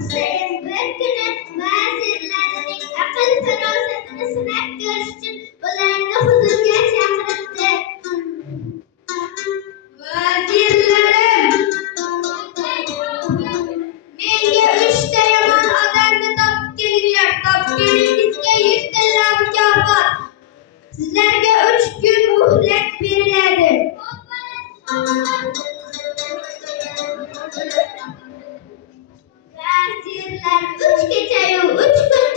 Sayın Bekir'e vazirlerinin akıl ferasetini sınak görüşçün ularını huzurga çağırdı. Vazirlerim, menga 3 ta yomon odamni topib kelinglar. Topganingizga 100 tilla mukofot. Sizlarga 3 kun muhlat beriladi. Vazirlar 3 kecha-yu 3 kun